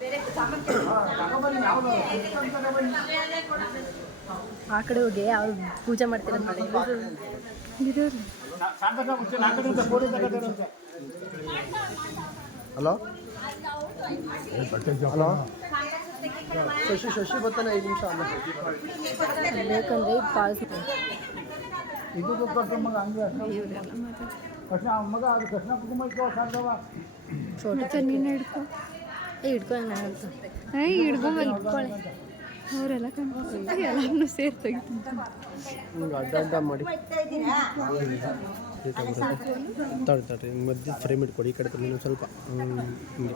ಆ ಕಡೆ ಹೋಗಿ ಅವ್ರು ಪೂಜೆ ಮಾಡ್ತಿರೋದು ನೋಡಿ. ಹಲೋ ಹಲೋ ಶಶಿ ಬರ್ತಾನೆ 5 ನಿಮಿಷ ಬೇಕಂದ್ರೆ ಪಾಸ್ ಇದು ಮಗ ಹಂಗೆ ಕೃಷ್ಣ ಮಗ ಅದು ಕೃಷ್ಣ ಕುಟುಂಬ ಚೋಟ ನೀನು ಹಿಡ್ಕೊ ಹಿಡ್ಕೊಂಡು ಅಂತ ಹಿಡ್ಕೊಂಬಲ್ಲಿ ಇಟ್ಕೊಳ್ಳಿ ಅವರೆಲ್ಲ ಎಲ್ಲರೂ ಸೇರಿ ತೆಗಿತೀನಿ ಅಡ್ಡ ಮಾಡಿ ತಡಿ ಮಧ್ಯೆ ಫ್ರೇಮ್ ಇಟ್ಕೊಡಿ ಈ ಕಡೆ ನೀನು ಸ್ವಲ್ಪ ಹಿಂಗೆ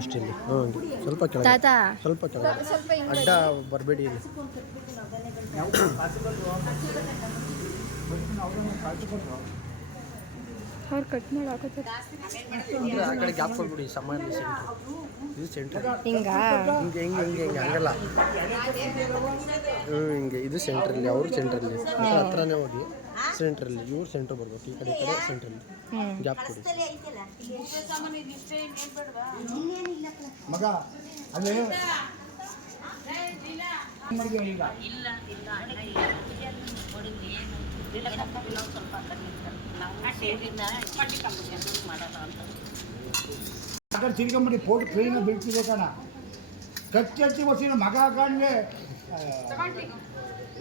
ಅಷ್ಟೇ ಹಂಗೆ ಸ್ವಲ್ಪ ಕೆಳಗೆ ಸ್ವಲ್ಪ ಕೆಳಗೆ ಅಡ್ಡ ಬರಬೇಡಿ ಇಲ್ಲಿ ಅವ್ರು ಕಟ್ ಮಾಡಿ ಹಾಕೋತಾರೆ ಆ ಕಡೆ ಗ್ಯಾಪ್ ಕೊಡ್ಬಿಡಿ ಸಮಾನ ಇದು ಸೆಂಟ್ರ್ ಹಿಂಗೆ ಹಂಗಲ್ಲ ಹಿಂಗೆ ಇದು ಸೆಂಟ್ರಲ್ಲಿ ಅವರು ಸೆಂಟ್ರಲ್ಲಿ ಹತ್ರನೇ ಹೋಗಿ ಸೆಂಟ್ರಲ್ಲಿ ಇವ್ರು ಸೆಂಟ್ರ್ ಬರ್ಬೇಕು ಈ ಕಡೆ ಸೆಂಟ್ರಲ್ಲಿ ಗ್ಯಾಪ್ ಕೊಡಿ ಮಗ ಅಲ್ಲೇ ತಿರ್ಕೊಂಬಿಡಿ ಫೋಟೋ ಟ್ರೈನ ಬೀಳ್ತಿದೆ ಕಣ ಕಚ್ಚಿ ವರ್ಷಿನ ಮಗ ಕಾಣ್ಗೆ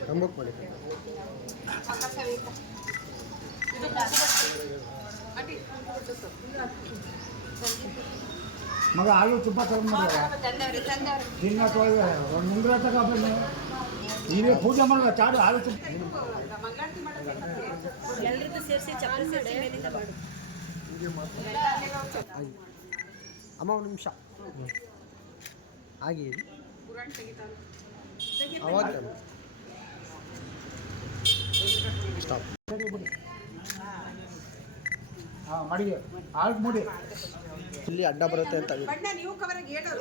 ಕಂಬಕ್ಕೆ ಮಾಡಿ ಮಗ ಆಲೂ ತುಪ್ಪ ತಗೊಂಡ್ಬಂದ ತಿನ್ನ ತೊಳೆದ ಒಂದು ಮುಂಗ್ರ ತಗೊಂಡು ನೀವೇ ಪೂಜೆ ಮಾಡೋದ ಚಾಡು ಆಲೂ ತುಪ್ಪ ಅಮ್ಮ ಒಂದು ನಿಮಿಷ ಹಾಗೆ ಅವಾಗ ಸ್ಟಾಪ್ ಮಡಿಗೆ ಆಳು ಮೂಡಿ ಇಲ್ಲಿ ಅಡ್ಡ ಬರುತ್ತೆ ಅಂತ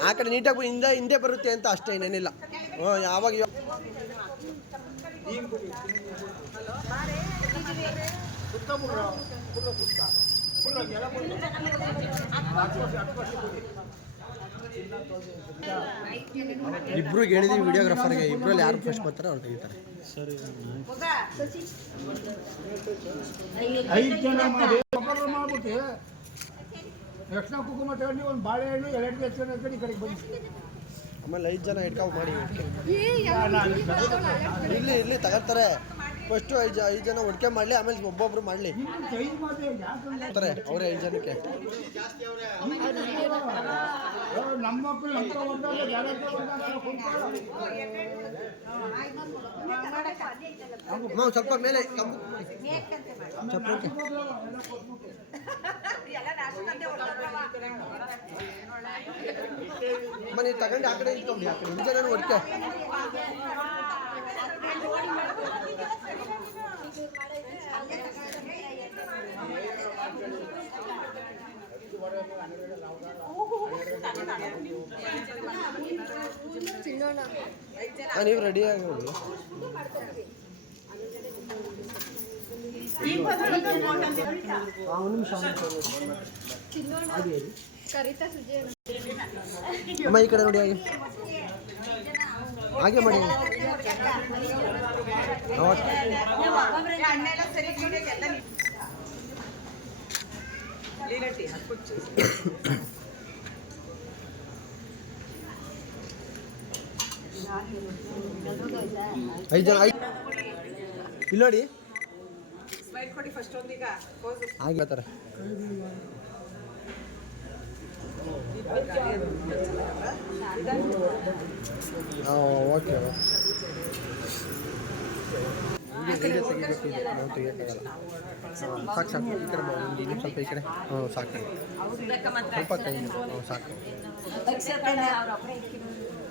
ಆ ಕಡೆ ನೀಟಾಗಿ ಹಿಂದೆ ಬರುತ್ತೆ ಅಂತ ಅಷ್ಟೇ ಏನೇನಿಲ್ಲ ಯಾವಾಗ ಇಬ್ರಿಗೆ ಹೇಳಿದೀವಿ ವಿಡಿಯೋಗ್ರಾಫರ್ಗೆ ಇಬ್ಬರಲ್ಲಿ ಯಾರು ಫಸ್ಟ್ ಬರ್ತಾರೆ ಅವ್ರು ತೆಗಿತಾರೆ ಸರಿ 5 ಜನ ಮಾಡ್ಬಿಟ್ಟು ಯಕ್ಷಣ ಕುಂಕುಮ ತಗೊಂಡು ಒಂದು ಬಾಳೆಹಣ್ಣು 2 ಹೆಚ್ಚಿನ ಕಡೆ ಈ ಕಡೆಗೆ ಬಂದು ಆಮೇಲೆ 5 ಜನ ಹಿಡ್ಕೊಂಡು ಮಾಡಿ ಇಲ್ಲಿ ತಗೊಳ್ತಾರೆ ಫಸ್ಟು 5 ಜನ ಒಡ್ಕೆ ಮಾಡಲಿ ಆಮೇಲೆ ಒಬ್ಬೊಬ್ರು ಮಾಡಲಿ ಅವರೇ 5 ಜನಕ್ಕೆ ನಮ್ಮ ಮಕ್ಕಳು ಸ್ವಲ್ಪ ಮೇಲೆ ಮನೆ ತಗೊಂಡು ಆ ಕಡೆ ಇಟ್ಕೊಂಡು ಆ ಕಡೆ 5 ಜನ ಒಡ್ಕೆ ನೀವು ರೆಡಿಯಾಗಿ ಹೋಗಿ ಅಮ್ಮ ಈ ಕಡೆ ನೋಡಿ ಹಾಗೆ ಮಾಡಿ ಐದು ಜನ ಇಲ್ಲಿ ನೋಡಿ ಆಗ್ಲತ್ತಾರೆ ಓಕೆ ವಿಡಿಯೋ ತೆಗಿಬೇಕು ನಾವು ತೆಗಿಯೋಕ್ಕಾಗಲ್ಲ ಸಾಕು ಈ ಕಡೆ ಇನ್ನೂ ಸ್ವಲ್ಪ ಈ ಕಡೆ ಸಾಕು ಸ್ವಲ್ಪ ಕೈ ಸಾಕು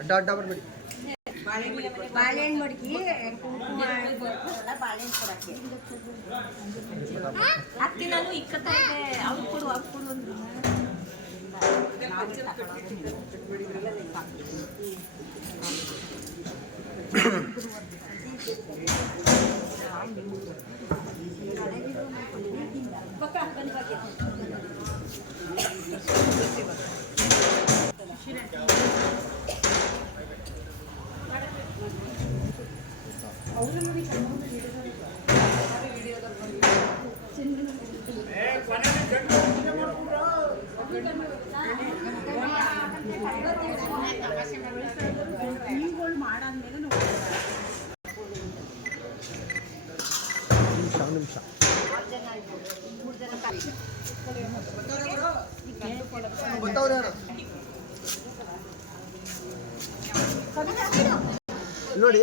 ಅಡ್ಡ ಬರಬೇಡಿ ಬಾಳೆಹಣ್ಣು ಮಡಗಿ ಕುಂಕುಮ ಬಾಳೆಹಣ್ಣು ಕೊಡಕ್ಕೆ ಹತ್ತಿ ನಾನು ಇಕ್ಕತ್ತಾ ಇದೆ ಅವ್ರು ಕೊಡು ಒಂದು ನಿಮಿಷ ನೋಡಿ